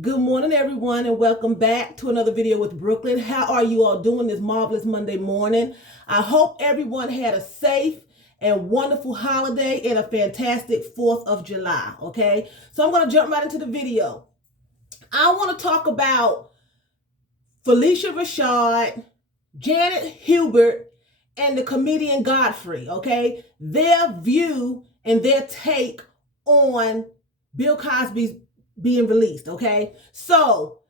Good morning, everyone, and welcome back to another video with Brooklyn. How are you all doing this marvelous Monday morning? I hope everyone had a safe and wonderful holiday and a fantastic 4th of July, okay? So I'm going to jump right into the video. I want to talk about Phylicia Rashad, Janet Hubert, and the comedian Godfrey, okay? Their view and their take on Bill Cosby's being released, okay? So,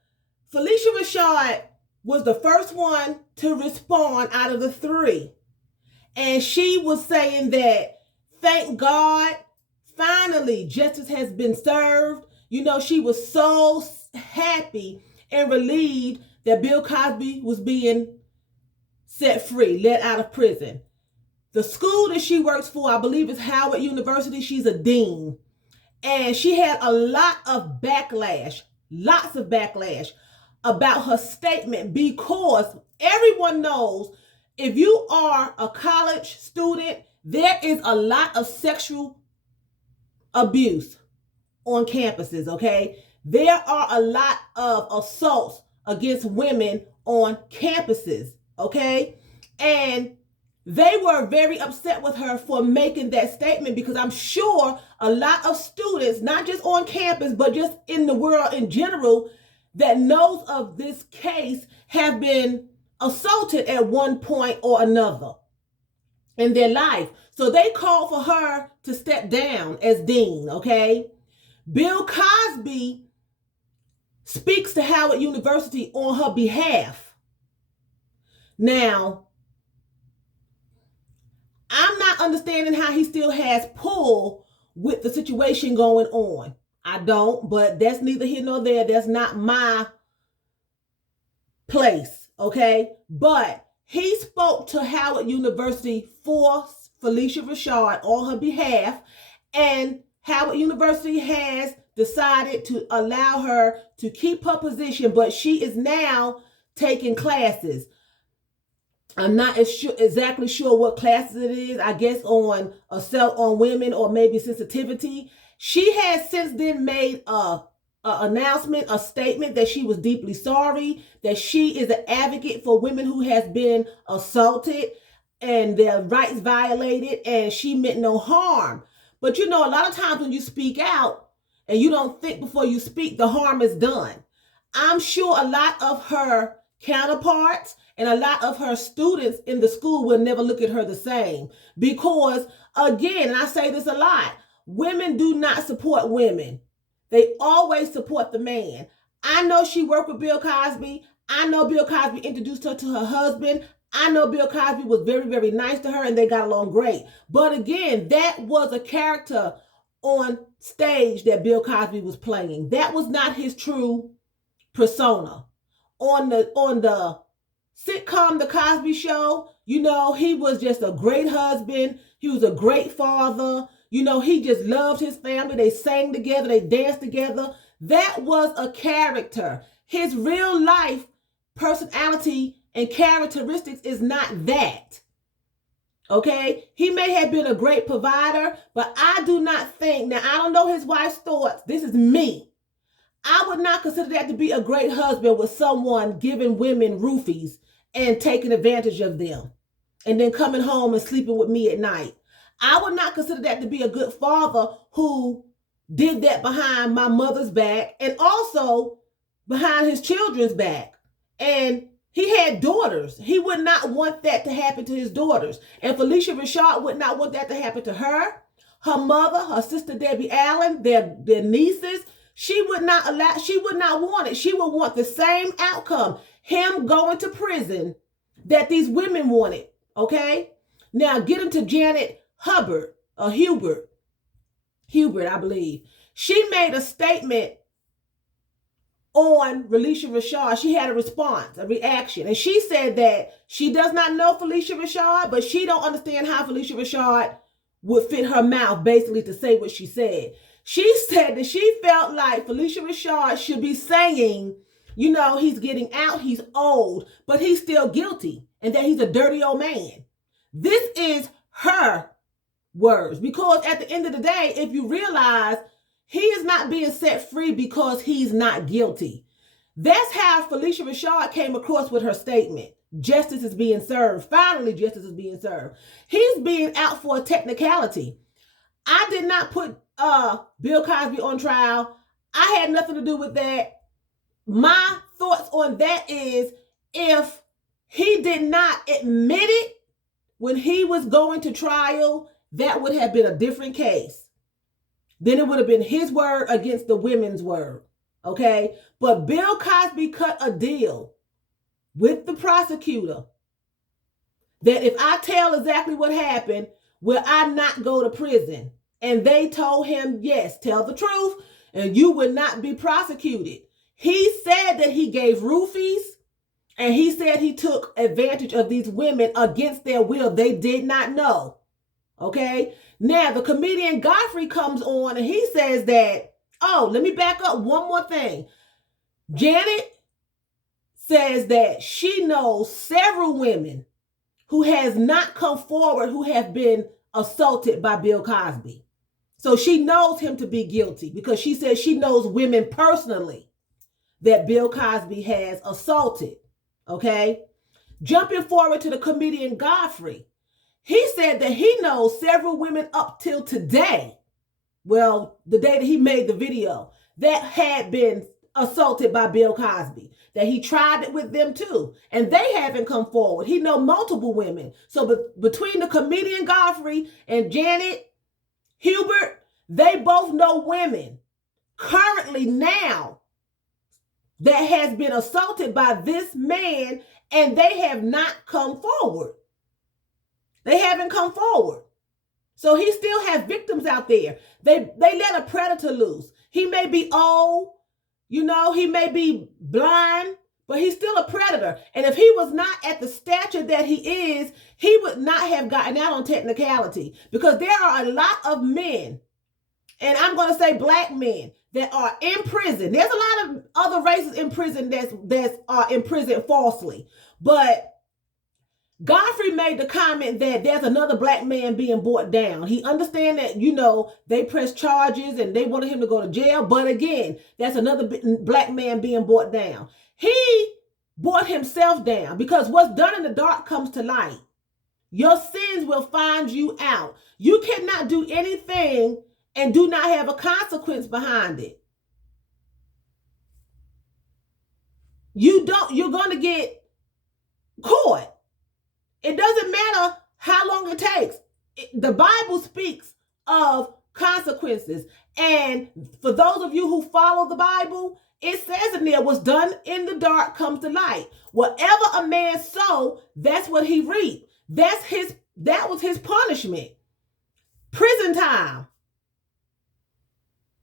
Phylicia Rashad was the first one to respond out of the three. And she was saying that, thank God, finally, justice has been served. You know, she was so happy and relieved that Bill Cosby was being set free, let out of prison. The school that she works for, I believe, is Howard University. She's a dean. And she had a lot of backlash, lots of backlash about her statement, because everyone knows if you are a college student, there is a lot of sexual abuse on campuses, okay? There are a lot of assaults against women on campuses, okay? And they were very upset with her for making that statement, because I'm sure a lot of students, not just on campus, but just in the world in general, that knows of this case have been assaulted at one point or another in their life. So they called for her to step down as dean, okay? Bill Cosby speaks to Howard University on her behalf. Now, I'm not understanding how he still has pull with the situation going on. I don't, but that's neither here nor there. That's not my place, okay? But he spoke to Howard University for Phylicia Rashad on her behalf, and Howard University has decided to allow her to keep her position, but she is now taking classes. I'm not exactly sure what classes it is. I guess on assault on women or maybe sensitivity. She has since then made a announcement, a statement that she was deeply sorry, that she is an advocate for women who has been assaulted and their rights violated, and she meant no harm. But you know, a lot of times when you speak out and you don't think before you speak, the harm is done. I'm sure a lot of her counterparts and a lot of her students in the school will never look at her the same, because, again, and I say this a lot, women do not support women. They always support the man. I know she worked with Bill Cosby. I know Bill Cosby introduced her to her husband. I know Bill Cosby was very, very nice to her and they got along great. But again, that was a character on stage that Bill Cosby was playing. That was not his true persona. On the sitcom The Cosby Show, you know, he was just a great husband. He was a great father. You know, he just loved his family. They sang together. They danced together. That was a character. His real life personality and characteristics is not that. Okay? He may have been a great provider, but I do not think, now I don't know his wife's thoughts. This is me. I would not consider that to be a great husband with someone giving women roofies and taking advantage of them and then coming home and sleeping with me at night. I would not consider that to be a good father who did that behind my mother's back and also behind his children's back. And he had daughters. He would not want that to happen to his daughters. And Phylicia Rashad would not want that to happen to her, her mother, her sister Debbie Allen, their nieces. She would not want it. She would want the same outcome, him going to prison, that these women wanted, okay? Now, get into Janet Hubert, Hubert, I believe. She made a statement on Phylicia Rashad. She had a response, a reaction, and she said that she does not know Phylicia Rashad, but she don't understand how Phylicia Rashad would fit her mouth, basically, to say what she said. She said that she felt like Phylicia Rashad should be saying, you know, he's getting out, he's old, but he's still guilty, and that he's a dirty old man. This is her words, because at the end of the day, if you realize he is not being set free because he's not guilty. That's how Phylicia Rashad came across with her statement. Justice is being served. Finally, justice is being served. He's being out for a technicality. I did not put Bill Cosby on trial. I had nothing to do with that. My thoughts on that is, if he did not admit it when he was going to trial, that would have been a different case. Then it would have been his word against the women's word. Okay? But Bill Cosby cut a deal with the prosecutor that if I tell exactly what happened, will I not go to prison? And they told him, yes, tell the truth, and you would not be prosecuted. He said that he gave roofies, and he said he took advantage of these women against their will. They did not know. Okay? Now, the comedian Godfrey comes on, and he says that, oh, let me back up one more thing. Janet says that she knows several women who has not come forward who have been assaulted by Bill Cosby. So she knows him to be guilty because she says she knows women personally that Bill Cosby has assaulted. Okay? Jumping forward to the comedian Godfrey, he said that he knows several women up till today, well, the day that he made the video, that had been assaulted by Bill Cosby, that he tried it with them too, and they haven't come forward. He know multiple women. So between the comedian Godfrey and Janet Hubert, they both know women currently now that has been assaulted by this man, and they have not come forward. They haven't come forward. So he still has victims out there. They let a predator loose. He may be old, he may be blind, but he's still a predator. And if he was not at the stature that he is, he would not have gotten out on technicality, because there are a lot of men, and I'm going to say black men, that are in prison. There's a lot of other races in prison that's in prison falsely. But Godfrey made the comment that there's another black man being brought down. He understands that, they press charges and they wanted him to go to jail. But again, that's another black man being brought down. He brought himself down, because what's done in the dark comes to light. Your sins will find you out. You cannot do anything and do not have a consequence behind it. You're going to get caught. It doesn't matter how long it takes. The Bible speaks of consequences. And for those of you who follow the Bible, it says in there, what's done in the dark comes to light. Whatever a man sow, that's what he reaped. That was his punishment. Prison time.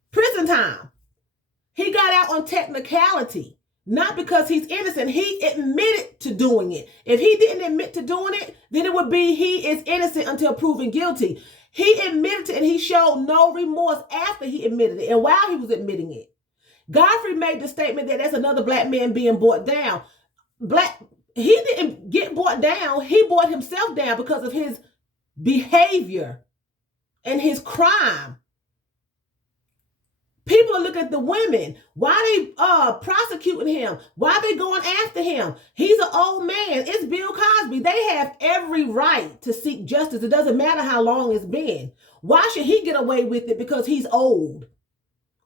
Prison time. He got out on technicality. Not because he's innocent. He admitted to doing it. If he didn't admit to doing it, then it would be he is innocent until proven guilty. He admitted to it, and he showed no remorse after he admitted it and while he was admitting it. Godfrey made the statement that there's another black man being brought down. He didn't get brought down. He brought himself down because of his behavior and his crime. People are looking at the women. Why they prosecuting him? Why they going after him? He's an old man. It's Bill Cosby. They have every right to seek justice. It doesn't matter how long it's been. Why should he get away with it because he's old?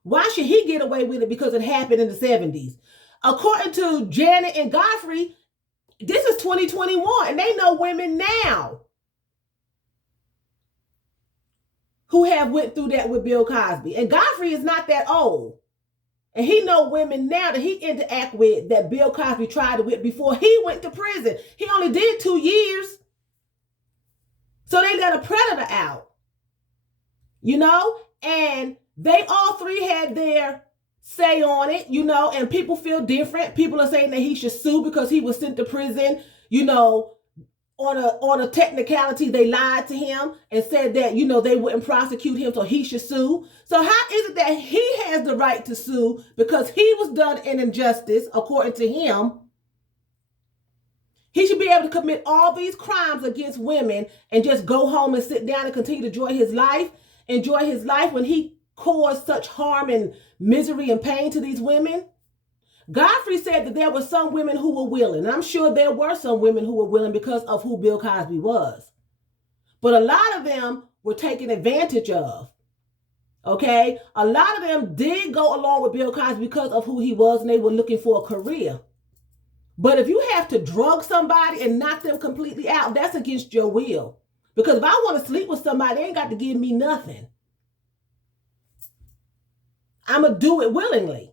Why should he get away with it because it happened in the 70s? According to Janet and Godfrey, this is 2021, and they know women now who have went through that with Bill Cosby. And Godfrey is not that old. And he know women now that he interact with that Bill Cosby tried to with before he went to prison. He only did 2 years. So they let a predator out. And they all three had their say on it, and people feel different. People are saying that he should sue because he was sent to prison, on a technicality. They lied to him and said that, they wouldn't prosecute him, so he should sue. So how is it that he has the right to sue because he was done an injustice, according to him? He should be able to commit all these crimes against women and just go home and sit down and continue to enjoy his life when he caused such harm and misery and pain to these women? Godfrey said that there were some women who were willing. And I'm sure there were some women who were willing because of who Bill Cosby was. But a lot of them were taken advantage of. Okay? A lot of them did go along with Bill Cosby because of who he was, and they were looking for a career. But if you have to drug somebody and knock them completely out, that's against your will. Because if I want to sleep with somebody, they ain't got to give me nothing. I'm going to do it willingly.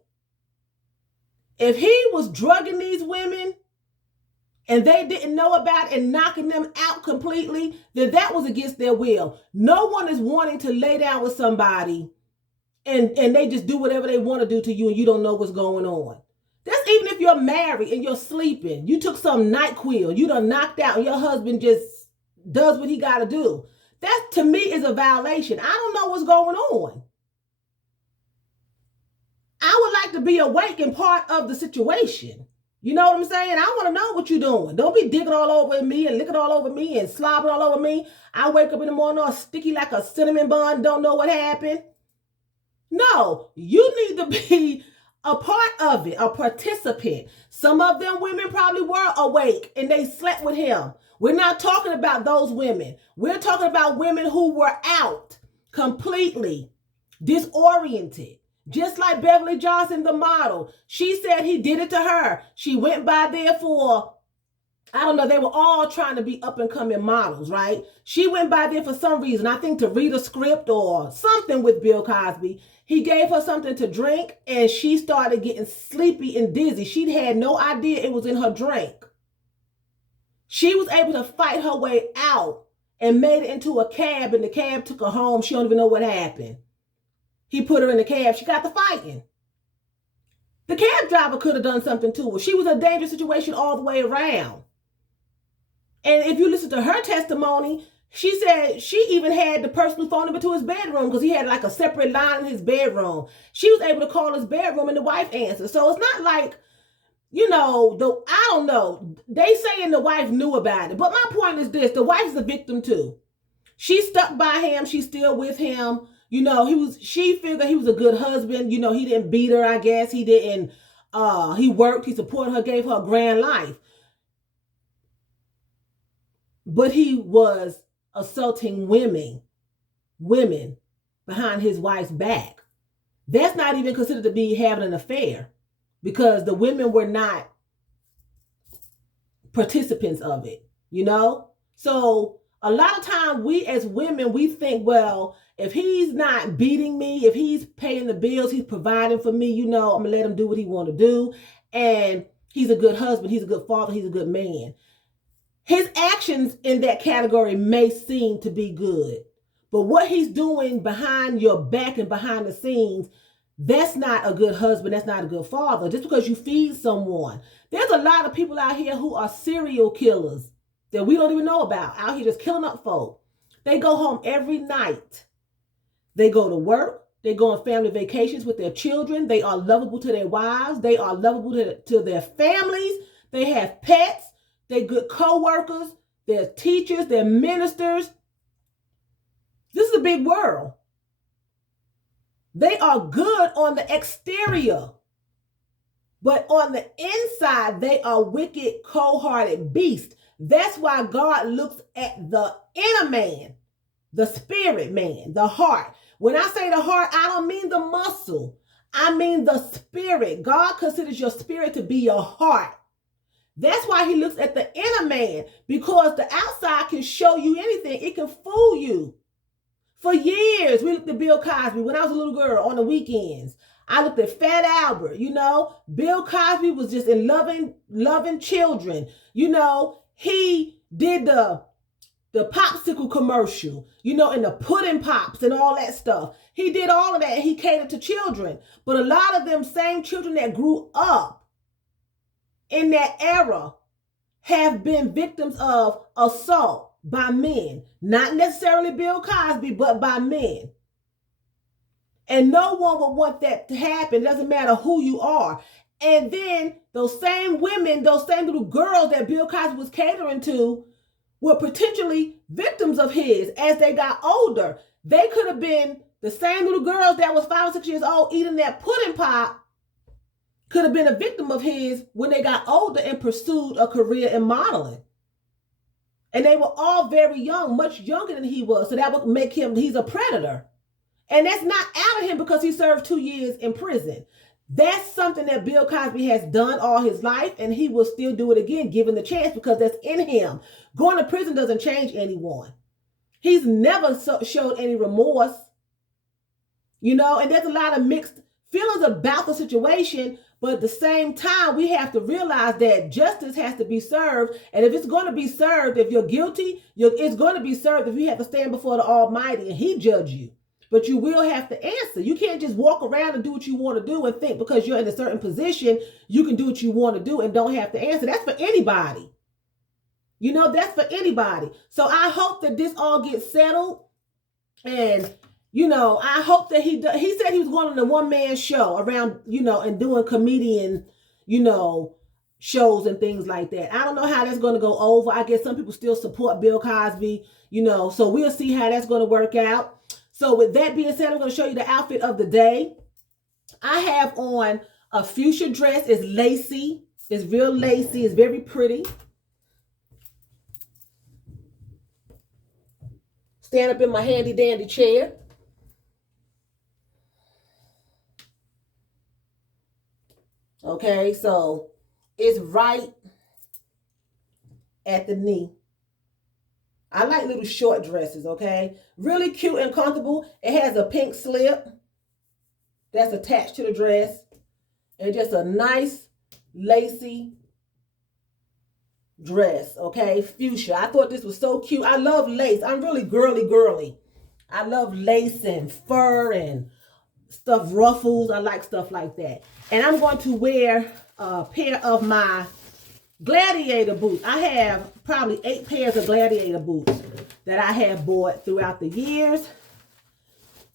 If he was drugging these women and they didn't know about it and knocking them out completely, then that was against their will. No one is wanting to lay down with somebody and they just do whatever they want to do to you and you don't know what's going on. That's even if you're married and you're sleeping. You took some NyQuil, you done knocked out, and your husband just does what he got to do. That, to me, is a violation. I don't know what's going on. I would like to be awake and part of the situation. You know what I'm saying? I want to know what you're doing. Don't be digging all over me and licking all over me and slobbing all over me. I wake up in the morning all sticky like a cinnamon bun, don't know what happened. No, you need to be a part of it, a participant. Some of them women probably were awake and they slept with him. We're not talking about those women. We're talking about women who were out, completely disoriented. Just like Beverly Johnson, the model. She said he did it to her. She went by there for, I don't know, they were all trying to be up and coming models, right? She went by there for some reason, I think to read a script or something with Bill Cosby. He gave her something to drink and she started getting sleepy and dizzy. She'd had no idea it was in her drink. She was able to fight her way out and made it into a cab, and the cab took her home. She don't even know what happened. He put her in the cab. She got to fighting. The cab driver could have done something to her. She was in a dangerous situation all the way around. And if you listen to her testimony, she said she even had the person who phoned him into his bedroom because he had like a separate line in his bedroom. She was able to call his bedroom and the wife answered. So it's not like, you know, I don't know. They saying the wife knew about it. But my point is this. The wife's a victim too. She stuck by him. She's still with him. You know, she figured he was a good husband. You know, he didn't beat her, I guess. He didn't, he worked, he supported her, gave her a grand life. But he was assaulting women behind his wife's back. That's not even considered to be having an affair because the women were not participants of it, you know? So a lot of time we as women, we think, well, if he's not beating me, if he's paying the bills, he's providing for me, you know, I'm going to let him do what he want to do. And he's a good husband. He's a good father. He's a good man. His actions in that category may seem to be good. But what he's doing behind your back and behind the scenes, that's not a good husband. That's not a good father. Just because you feed someone. There's a lot of people out here who are serial killers that we don't even know about. Out here just killing up folk. They go home every night. They go to work. They go on family vacations with their children. They are lovable to their wives. They are lovable to their families. They have pets. They're good co-workers. They're teachers. They're ministers. This is a big world. They are good on the exterior. But on the inside, they are wicked, cold-hearted beasts. That's why God looks at the inner man, the spirit man, the heart. When I say the heart, I don't mean the muscle. I mean the spirit. God considers your spirit to be your heart. That's why he looks at the inner man, because the outside can show you anything. It can fool you. For years, we looked at Bill Cosby when I was a little girl on the weekends. I looked at Fat Albert, you know. Bill Cosby was just in loving children. You know, he did the popsicle commercial, you know, and the pudding pops and all that stuff. He did all of that and he catered to children. But a lot of them same children that grew up in that era have been victims of assault by men. Not necessarily Bill Cosby, but by men. And no one would want that to happen. It doesn't matter who you are. And then those same women, those same little girls that Bill Cosby was catering to were potentially victims of his as they got older. They could have been The same little girls that was 5 or 6 years old eating that pudding pop could have been a victim of his when they got older and pursued a career in modeling. And they were all very young, much younger than he was. So that would make him, he's a predator. And that's not out of him because he served 2 years in prison. That's something that Bill Cosby has done all his life, and he will still do it again, given the chance, because that's in him. Going to prison doesn't change anyone. He's never showed any remorse, you know, and there's a lot of mixed feelings about the situation, but at the same time, we have to realize that justice has to be served, and if it's going to be served, if you're guilty, it's going to be served if you have to stand before the Almighty and He judge you. But you will have to answer. You can't just walk around and do what you want to do and think because you're in a certain position, you can do what you want to do and don't have to answer. That's for anybody. You know, that's for anybody. So I hope that this all gets settled. And, you know, I hope that he said he was going on a one-man show around, you know, and doing comedian, you know, shows and things like that. I don't know how that's going to go over. I guess some people still support Bill Cosby, you know, so we'll see how that's going to work out. So with that being said, I'm going to show you the outfit of the day. I have on a fuchsia dress. It's lacy. It's real lacy. It's very pretty. Stand up in my handy dandy chair. Okay, so it's right at the knee. I like little short dresses, okay? Really cute and comfortable. It has a pink slip that's attached to the dress. And just a nice, lacy dress, okay? Fuchsia. I thought this was so cute. I love lace. I'm really girly. I love lace and fur and stuff, ruffles. I like stuff like that. And I'm going to wear a pair of my gladiator boots. I have probably 8 pairs of gladiator boots that I have bought throughout the years.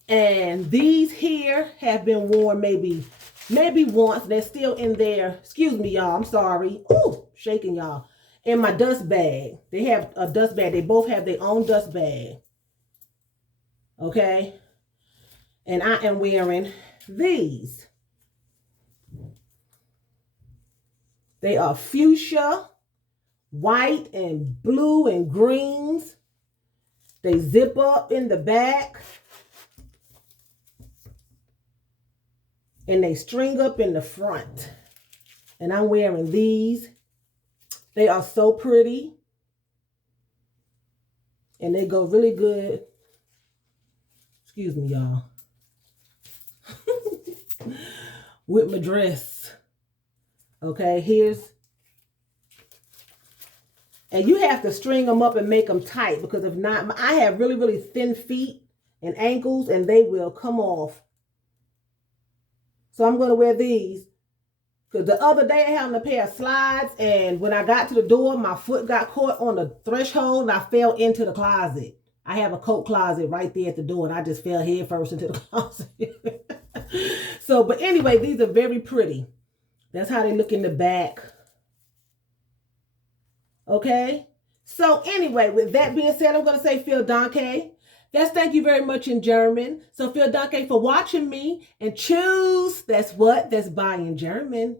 And these here have been worn maybe once. They're still in there. Excuse me, y'all. I'm sorry. Ooh, shaking, y'all. In my dust bag. They have a dust bag. They both have their own dust bag. Okay? And I am wearing these. They are fuchsia, white and blue and greens. They zip up in the back. And they string up in the front. And I'm wearing these. They are so pretty. And they go really good. Excuse me, y'all. With my dress. Okay, and you have to string them up and make them tight, because if not, I have really thin feet and ankles and they will come off. So I'm going to wear these, because the other day I had on a pair of slides, and when I got to the door, my foot got caught on the threshold and I fell into the closet. I have a coat closet right there at the door, and I just fell head first into the closet. So, but anyway, these are very pretty. That's how they look in the back. Okay? So anyway, with that being said, I'm going to say vielen Dank. That's thank you very much in German. So vielen Dank for watching me. And choose, that's what? That's bye in German.